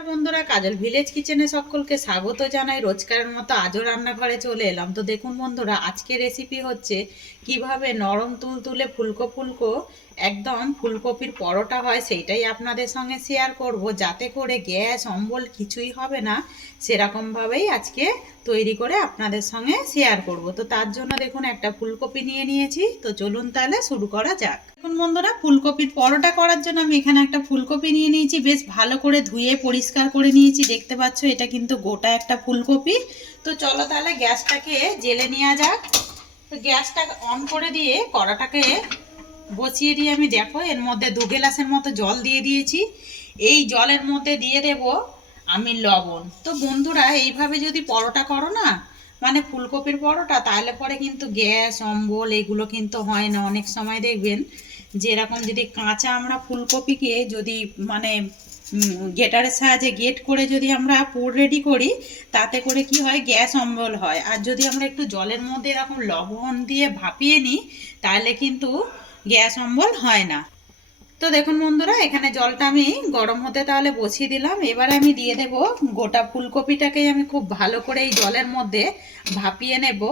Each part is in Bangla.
নমস্কার বন্ধুরা, কাজল ভিলেজ কিচেনে সকলকে স্বাগত জানাই। রোজকারের মতো আজও রান্নাঘরে চলে এলাম। তো দেখুন বন্ধুরা, আজকে রেসিপি হচ্ছে কিভাবে নরম তুলতুলে ফুলকো ফুলকো একদম ফুলকপির পরোটা হয়, সেইটাই আপনাদের সঙ্গে শেয়ার করব। যাতে করে গ্যাস অম্বল কিছুই হবে না, সেরকমভাবেই আজকে তৈরি করে আপনাদের সঙ্গে শেয়ার করব। তো তার জন্য দেখুন একটা ফুলকপি নিয়ে নিয়েছি। তো চলুন তাহলে শুরু করা যাক। এখন বন্ধুরা, ফুলকপির পরোটা করার জন্য আমি এখানে একটা ফুলকপি নিয়ে নিয়েছি। বেশ ভালো করে ধুয়ে পরিষ্কার করে নিয়েছি। দেখতে পাচ্ছ এটা কিন্তু গোটা একটা ফুলকপি। তো চলো তাহলে গ্যাসটাকে জেলে নেওয়া যাক। তো গ্যাসটা অন করে দিয়ে কড়াটাকে বসিয়ে দিয়ে আমি দেখো এর মধ্যে 2 গ্লাসের মতো জল দিয়ে দিয়েছি। এই জলের মধ্যে দিয়ে দেব আমি লবণ। তো বন্ধুরা, এইভাবে যদি পরোটা করো না, মানে ফুলকপির পরোটা, তাহলে পরে কিন্তু গ্যাস অম্বল এগুলো কিন্তু হয় না। অনেক সময় দেখবেন যেরকম যদি কাঁচা আমরা ফুলকপিকে যদি মানে গেটারের সাহায্যে গেট করে যদি আমরা পুর রেডি করি, তাতে করে কি হয়, গ্যাস অম্বল হয়। আর যদি আমরা একটু জলের মধ্যে এরকম লবণ দিয়ে ভাপিয়ে নিই, তাহলে কিন্তু গ্যাস অম্বল হয় না। তো দেখুন বন্ধুরা, এখানে জলটা আমি গরম হতে তাহলে বসিয়ে দিলাম। এবারে আমি দিয়ে দেব গোটা ফুলকপিটাকেই আমি খুব ভালো করে এই জলের মধ্যে ভাপিয়ে নেব,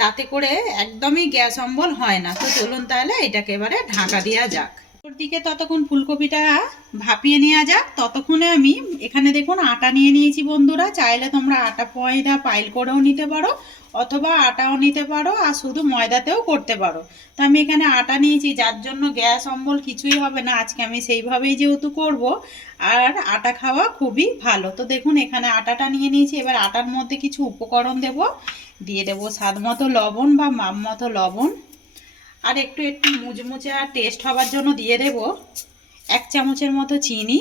তাতে করে একদমই গ্যাস অম্বল হয় না। তো চলুন তাহলে এটাকে এবারে ঢাকা দেওয়া যাক। দিকে ততক্ষণ ফুলকপিটা ভাপিয়ে নেওয়া যাক। ততক্ষণে আমি এখানে দেখুন আটা নিয়ে নিয়েছি বন্ধুরা। চাইলে তোমরা আটা ময়দা পাইল করেও নিতে পারো, অথবা আটাও নিতে পারো, আর শুধু ময়দাতেও করতে পারো। তো আমি এখানে আটা নিয়েছি, যার জন্য গ্যাস অম্বল কিছুই হবে না। আজকে আমি সেইভাবেই যেহেতু করব, আর আটা খাওয়া খুবই ভালো। তো দেখুন এখানে আটাটা নিয়ে নিয়েছি। এবার আটার মধ্যে কিছু উপকরণ দেব। দিয়ে দেব স্বাদ মতো লবণ বা মাপ মতো লবণ, আর একটু একটু মুচমুচে আর টেস্ট হওয়ার জন্য দিয়ে দেব 1 চামচের মতো চিনি,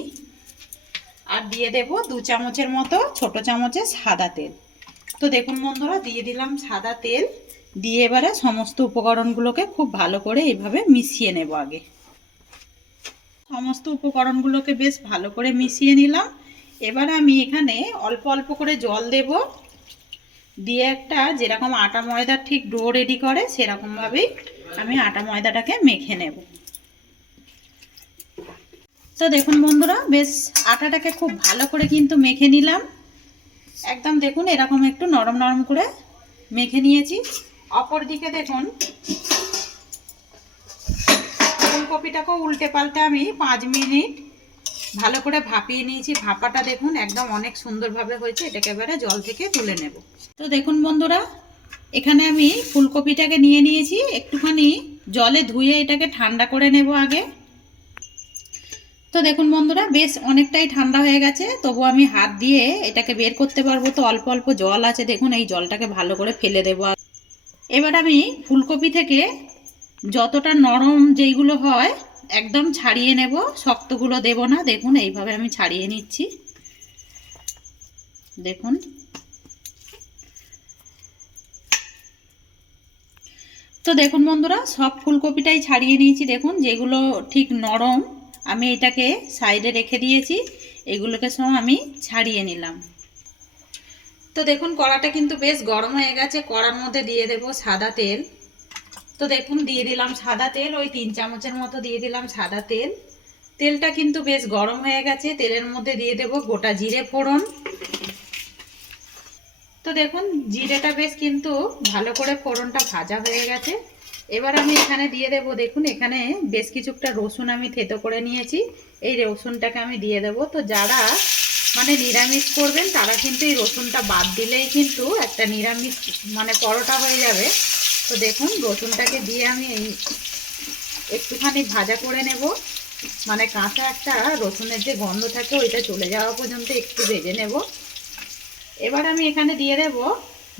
আর দিয়ে দেব 2 চামচের মতো ছোট চামচে সাদা তেল। তো দেখুন বন্ধুরা, দিয়ে দিলাম সাদা তেল। দিয়ে এবারে সমস্ত উপকরণগুলোকে খুব ভালো করে এইভাবে মিশিয়ে নেব। আগে সমস্ত উপকরণগুলোকে বেশ ভালো করে মিশিয়ে নিলাম। এবার আমি এখানে অল্প অল্প করে জল দেব, দিয়ে একটা যেরকম আটা ময়দার ঠিক ডো রেডি করে সেরকমভাবেই আমি আটা ময়দাটাকে মেখে নেব। তো দেখুন বন্ধুরা, বেশ আটাটাকে খুব ভালো করে কিন্তু মেখে নিলাম। একদম দেখুন এরকম একটু নরম নরম করে মেখে নিয়েছি। অপর দিকে দেখুন ফুলকপিটাকেও উল্টে পাল্টে আমি 5 মিনিট ভালো করে ভাপিয়ে নিয়েছি। ভাপাটা দেখুন একদম অনেক সুন্দরভাবে হয়েছে। এটাকে এবারে জল থেকে তুলে নেব। তো দেখুন বন্ধুরা, এখানে আমি ফুলকপিটাকে নিয়ে নিয়েছি। একটুখানি জলে ধুয়ে এটাকে ঠান্ডা করে নেব আগে। তো দেখুন বন্ধুরা, বেশ অনেকটাই ঠান্ডা হয়ে গেছে, তবু আমি হাত দিয়ে এটাকে বের করতে পারবো। তো অল্প অল্প জল আছে, দেখুন এই জলটাকে ভালো করে ফেলে দেব। এবার আমি ফুলকপি থেকে যতটা নরম যেইগুলো হয় একদম ছাড়িয়ে নেব, শক্তগুলো দেব না। দেখুন এইভাবে আমি ছাড়িয়ে নিচ্ছি। দেখুন তো দেখুন বন্ধুরা, সব ফুলকপিটাই ছাড়িয়ে নিয়েছি। দেখুন যেগুলো ঠিক নরম আমি এটাকে সাইডে রেখে দিয়েছি, এগুলোকে সব আমি ছাড়িয়ে নিলাম। তো দেখুন কড়াটা কিন্তু বেশ গরম হয়ে গেছে। কড়ার মধ্যে দিয়ে দেব সাদা তেল। তো দেখুন দিয়ে দিলাম সাদা তেল, ওই 3 চামচের মতো দিয়ে দিলাম সাদা তেল। তেলটা কিন্তু বেশ গরম হয়ে গেছে। তেলের মধ্যে দিয়ে দেব গোটা জিরে ফোড়ন। তো দেখুন জিরেটা বেশ কিন্তু ভালো করে ফোড়নটা ভাজা হয়ে গেছে। এবার আমি এখানে দিয়ে দেব, দেখুন এখানে বেশ কিছুটা রসুন আমি থেতো করে নিয়েছি। এই রসুনটাকে আমি দিয়ে দেব। তো যারা মানে নিরামিষ করবেন তারা কিন্তু এই রসুনটা বাদ দিলেই কিন্তু একটা নিরামিষ মানে পরোটা হয়ে যাবে। তো দেখুন রসুনটাকে দিয়ে আমি এই একটুখানি ভাজা করে নেব। মানে কাঁচা একটা রসুনের যে গন্ধ থাকে ওইটা চলে যাওয়া পর্যন্ত একটু ভেজে নেব। এবার আমি এখানে দিয়ে দেব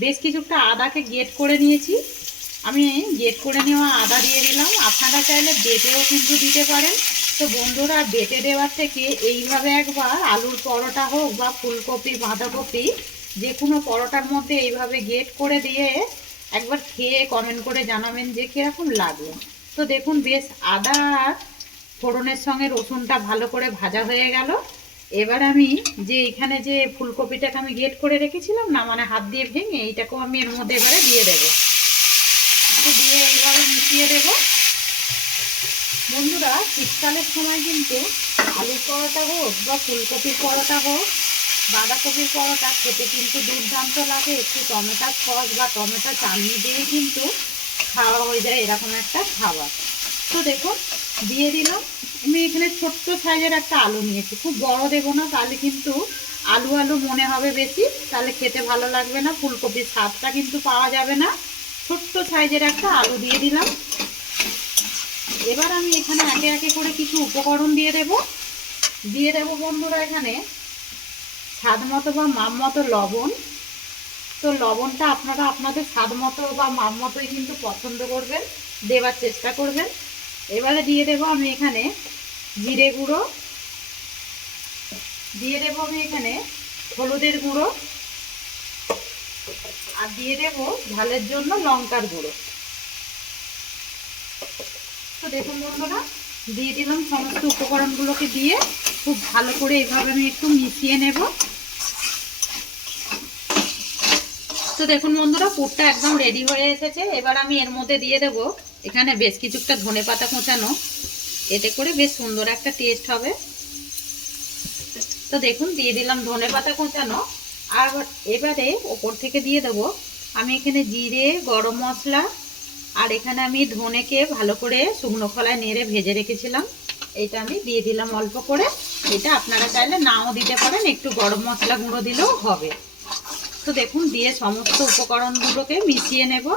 বেশ কিছুটা আদাকে গ্রেট করে নিয়েছি। আমি গ্রেট করে নেওয়া আদা দিয়ে দিলাম। আপনারা চাইলে বেটেও কিন্তু দিতে পারেন। তো বন্ধুরা, বেটে দেওয়ার থেকে এইভাবে একবার আলুর পরোটা হোক বা ফুলকপি বাঁধাকপি যে কোনো পরোটার মধ্যে এইভাবে গ্রেট করে দিয়ে একবার খেয়ে কমেন্ট করে জানাবেন যে কীরকম লাগলো। তো দেখুন বেশ আদা ফোড়নের সঙ্গে রসুনটা ভালো করে ভাজা হয়ে গেল। এবার আমি যে এখানে যে ফুলকপিটাকে আমি গ্রেট করে রেখেছিলাম না, মানে হাত দিয়ে ভেঙে, এইটাকেও আমি এর মধ্যে এবারে দিয়ে দেবো। তো দিয়ে এইভাবে মিশিয়ে দেবো। বন্ধুরা, শীতকালের সময় কিন্তু আলুর পরোটা হোক বা ফুলকপির পরোটা হোক বাঁধাকপির পরোটা খেতে কিন্তু দুর্দান্ত লাগে। একটু টমেটো সস বা টমেটো চাটনি দিয়ে কিন্তু খাওয়া হয়ে যায় এরকম একটা খাবার। তো দেখুন দিয়ে দিলাম। আমি এখানে ছোট্ট সাইজের একটা আলু নিয়েছি, খুব বড় দেবো না, তাহলে কিন্তু আলু আলু মনে হবে বেশি, তাহলে খেতে ভালো লাগবে না, ফুলকপির স্বাদটা কিন্তু পাওয়া যাবে না। ছোট্ট সাইজের একটা আলু দিয়ে দিলাম। এবার আমি এখানে একে একে করে কিছু উপকরণ দিয়ে দেব বন্ধুরা। এখানে স্বাদ মতো বা মাপ মতো লবণ। তো লবণটা আপনারা আপনাদের স্বাদ মতো বা মাপ মতোই কিন্তু পছন্দ করবেন, দেওয়ার চেষ্টা করবেন। এবারে দিয়ে দেব আমি এখানে জিরে গুঁড়ো, দিয়ে দেব আমি এখানে হলুদের গুঁড়ো, আর দিয়ে দেব ঝালের জন্য লঙ্কার গুঁড়ো। তো দেখুন বন্ধুরা, দিয়ে দিলাম সমস্ত উপকরণগুলোকে, দিয়ে খুব ভালো করে এইভাবে আমি একটু মিশিয়ে নেব। তো দেখুন বন্ধুরা, পুরটা একদম রেডি হয়ে এসেছে। এবার আমি এর মধ্যে দিয়ে দেব এখানে বেশ কিছুটা ধনেপাতা কোঁচানো, এতে করে বেশ সুন্দর একটা টেস্ট হবে। তো দেখুন দিয়ে দিলাম ধনেপাতা কোঁচানো। আর এবারে ওপর থেকে দিয়ে দেব আমি এখানে জিরে, গরম মশলা, আর এখানে আমি ধনেকে ভালো করে শুকনো খোলায় নেড়ে ভেজে রেখেছিলাম, এটা আমি দিয়ে দিলাম অল্প করে। এটা আপনারা চাইলে নাও দিতে পারেন, একটু গরম মশলা গুঁড়ো দিলেও হবে। তো দেখুন দিয়ে সমস্ত উপকরণগুলোকে মিশিয়ে নেব।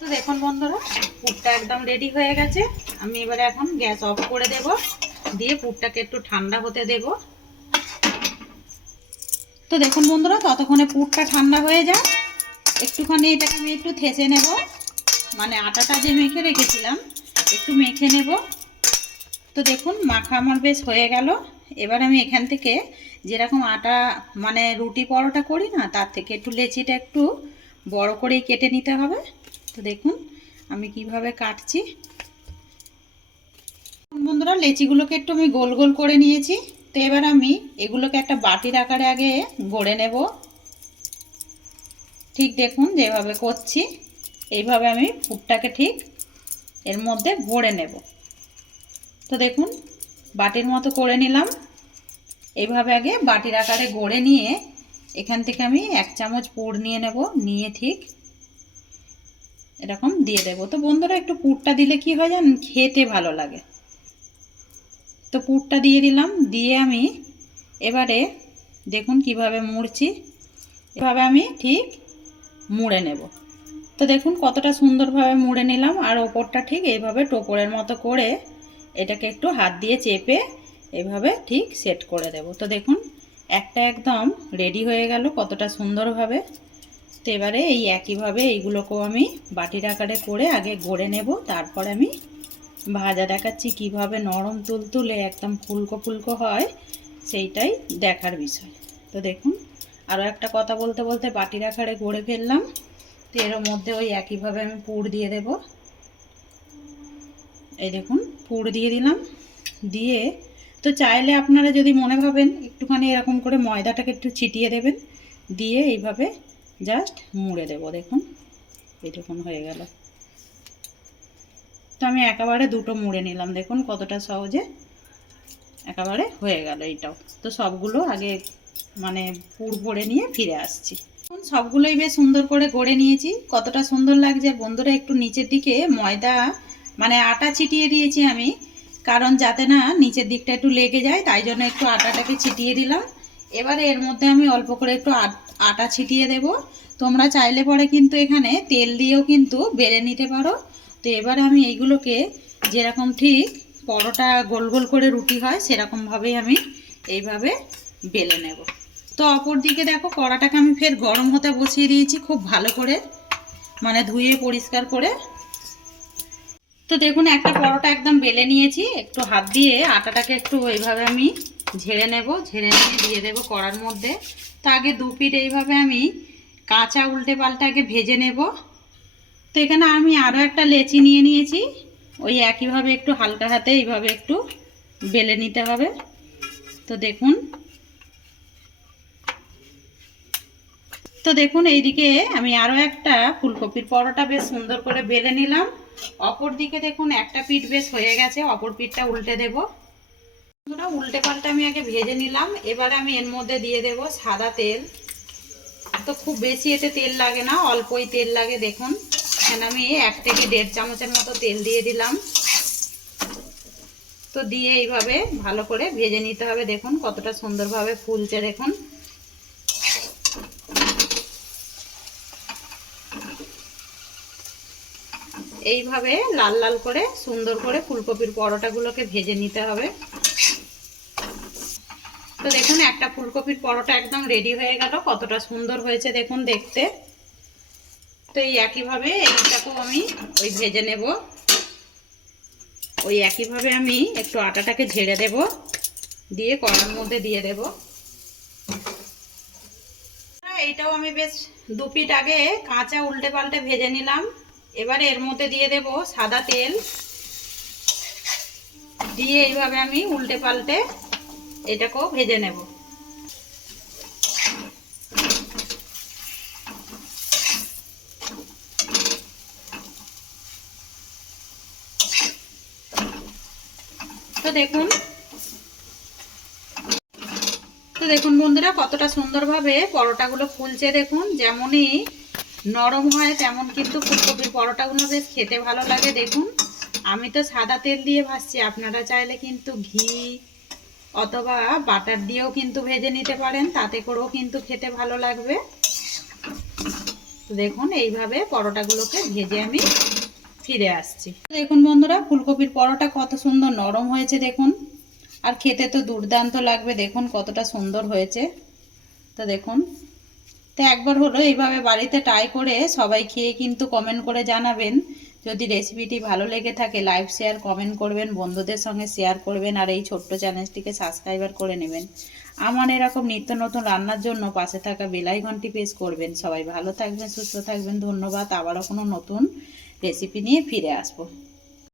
তো দেখুন বন্ধুরা, পুরটা একদম রেডি হয়ে গেছে। আমি এবারে এখন গ্যাস অফ করে দেব, দিয়ে পুরটাকে একটু ঠান্ডা হতে দেব। তো দেখুন বন্ধুরা, ততক্ষণে পুরটা ঠান্ডা হয়ে যায়। একটুখানি এটাকে আমি একটু থেঁচে নেব, মানে আটাটা যে মেখে রেখেছিলাম একটু মেখে নেব। তো দেখুন মাখা আমার বেশ হয়ে গেল। এবার আমি এখান থেকে যেরকম আটা মানে রুটি পরোটা করি না, তার থেকে একটু লেচিটা একটু বড় করেই কেটে নিতে হবে। তো দেখুন আমি কিভাবে কাটছি। বন্ধুরা, লেচিগুলোকে একটু আমি গোল গোল করে নিয়েছি। তো এবার আমি এগুলোকে একটা বাটির আকারে আগে গড়ে নেব। ঠিক দেখুন যেভাবে করছি, এইভাবে আমি পুরটাকে ঠিক এর মধ্যে ভরে নেব। তো দেখুন বাটির মতো করে নিলাম। এইভাবে আগে বাটির আকারে গড়ে নিয়ে এখান থেকে আমি 1 চামচ পুর নিয়ে নেব, নিয়ে ঠিক এরকম দিয়ে দেব। তো বন্ধুরা, একটু পুরটা দিলে কি হয় জানেন, খেতে ভালো লাগে। তো পুরটা দিয়ে দিলাম, দিয়ে আমি এবারে দেখুন কিভাবে মুড়ছি, এভাবে আমি ঠিক মুড়ে নেব। তো দেখুন কতটা সুন্দরভাবে মুড়ে নিলাম। আর ওপরটা ঠিক এইভাবে টোপরের মতো করে এটাকে একটু হাত দিয়ে চেপে এভাবে ঠিক সেট করে দেব। তো দেখুন একটা একদম রেডি হয়ে গেল কতটা সুন্দরভাবে। তো এবারে এই একইভাবে এইগুলোকেও আমি বাটির আকারে করে আগে গড়ে নেব, তারপর আমি ভাজা দেখাচ্ছি কিভাবে নরম তুলতুলে একদম ফুলকো ফুলকো হয়, সেইটাই দেখার বিষয়। তো দেখুন আরও একটা কথা বলতে বলতে বাটির আকারে গড়ে ফেললাম। তো এর মধ্যে ওই একইভাবে আমি পুর দিয়ে দেব। এই দেখুন পুর দিয়ে দিলাম, দিয়ে তো চাইলে আপনারা যদি মনে ভাবেন একটুখানি এরকম করে ময়দাটাকে একটু ছিটিয়ে দেবেন, দিয়ে এইভাবে জাস্ট মুড়ে দেব। দেখুন এইটুকুন হয়ে গেল। তো আমি একেবারে দুটো মুড়ে নিলাম, দেখুন কতটা সহজে একেবারে হয়ে গেল এইটাও। তো সবগুলো আগে মানে পুর ভরে নিয়ে ফিরে আসছি। সবগুলোই বেশ সুন্দর করে গড়ে নিয়েছি, কতটা সুন্দর লাগছে বন্ধুরা। একটু নিচের দিকে ময়দা মানে আটা ছিটিয়ে দিয়েছি আমি, কারণ যাতে না নিচের দিকটা একটু লেগে যায়, তাই জন্য একটু আটাটাকে ছিটিয়ে দিলাম। এবারে এর মধ্যে আমি অল্প করে একটু আটা ছিটিয়ে দেব। তোমরা চাইলে পরে কিন্তু এখানে তেল দিয়েও কিন্তু বেলে নিতে পারো। তো এবারে আমি এইগুলোকে যেরকম ঠিক পরোটা গোল গোল করে রুটি হয় সেরকমভাবেই আমি এইভাবে বেলে নেব। তো অপর দিকে দেখো কড়াটাকে আমি ফের গরম হতে বসিয়ে দিয়েছি খুব ভালো করে, মানে ধুয়ে পরিষ্কার করে। তো দেখুন একটা পরোটা একদম বেলে নিয়েছি, একটু হাত দিয়ে আটাটাকে একটু এইভাবে আমি ঝেড়ে নেব, ঝেড়ে নিয়ে দিয়ে দেবো কড়ার মধ্যে। তো আগে দু পিঠ এইভাবে আমি কাঁচা উল্টে পাল্টে আগে ভেজে নেব। তো এখানে আমি আরও একটা লেচি নিয়ে নিয়েছি, ওই একইভাবে একটু হালকা হাতে এইভাবে একটু বেলে নিতে হবে। তো দেখুন, তো দেখুন এইদিকে আমি আরও একটা ফুলকপির পরোটা বেশ সুন্দর করে বেলে নিলাম। অপর দিকে দেখুন একটা পিঠ বেশ হয়ে গেছে, অপর পিঠটা উল্টে দেব। উল্টে পাল্টে আমি আগে ভেজে নিলাম। এবার আমি এর মধ্যে দিয়ে দেব সাদা তেল। তো খুব বেশি এতে তেল লাগে না, অল্পই তেল লাগে। দেখুন এখানে আমি 1 থেকে 1.5 চামচের মতো তেল দিয়ে দিলাম। তো দিয়ে এইভাবে ভালো করে ভেজে নিতে হবে। দেখুন কতটা সুন্দরভাবে ফুলছে। দেখুন এইভাবে লাল লাল করে সুন্দর করে ফুলকপির পরোটাগুলোকে ভেজে নিতে হবে। তো দেখুন একটা ফুলকপির পরোটা একদম রেডি হয়ে গেল। কতটা সুন্দর হয়েছে দেখুন দেখতে। তো এই একইভাবে এইটাকেও আমি ভেজে নেব। ওই একইভাবে আমি একটু আটাটাকে ঝেড়ে দেব, দিয়ে কড়ার মধ্যে দিয়ে দেব। এইটাও আমি বেশ 2 পিঠ আগে কাঁচা উল্টে পাল্টে ভেজে নিলাম। এবারে এর মধ্যে দিয়ে দেব সাদা তেল, দিয়ে এইভাবে আমি উল্টে পাল্টে এটাকেও ভেজে নেব। তো দেখুন বন্ধুরা কতটা সুন্দরভাবে পরোটাগুলো ফুলছে। দেখুন যেমনই নরম হয় তেমন কিন্তু ফুলকপির পরোটাগুলো বেশ খেতে ভালো লাগে। দেখুন আমি তো সাদা তেল দিয়ে ভাজছি, আপনারা চাইলে কিন্তু ঘি অথবা বাটার দিয়েও কিন্তু ভেজে নিতে পারেন, তাতে করেও কিন্তু খেতে ভালো লাগবে। তো দেখুন এইভাবে পরোটাগুলোকে ভেজে আমি ফিরে আসছি। দেখুন বন্ধুরা ফুলকপির পরোটা কত সুন্দর নরম হয়েছে দেখুন, আর খেতে তো দুর্দান্ত লাগবে। দেখুন কতটা সুন্দর হয়েছে। তো দেখুন, তো একবার হলো এইভাবে বাড়িতে ট্রাই করে সবাই খেয়ে কিন্তু কমেন্ট করে জানাবেন। যদি রেসিপিটি ভালো লেগে থাকে লাইক শেয়ার কমেন্ট করবেন, বন্ধুদের সঙ্গে শেয়ার করবেন, আর এই ছোট্ট চ্যানেলটিকে সাবস্ক্রাইবার করে নেবেন। আমার এরকম নিত্য নতুন রান্নার জন্য পাশে থাকা বেল আইকনটি প্রেস করবেন। সবাই ভালো থাকবেন, সুস্থ থাকবেন। ধন্যবাদ। আবারও কোনো নতুন রেসিপি নিয়ে ফিরে আসবো।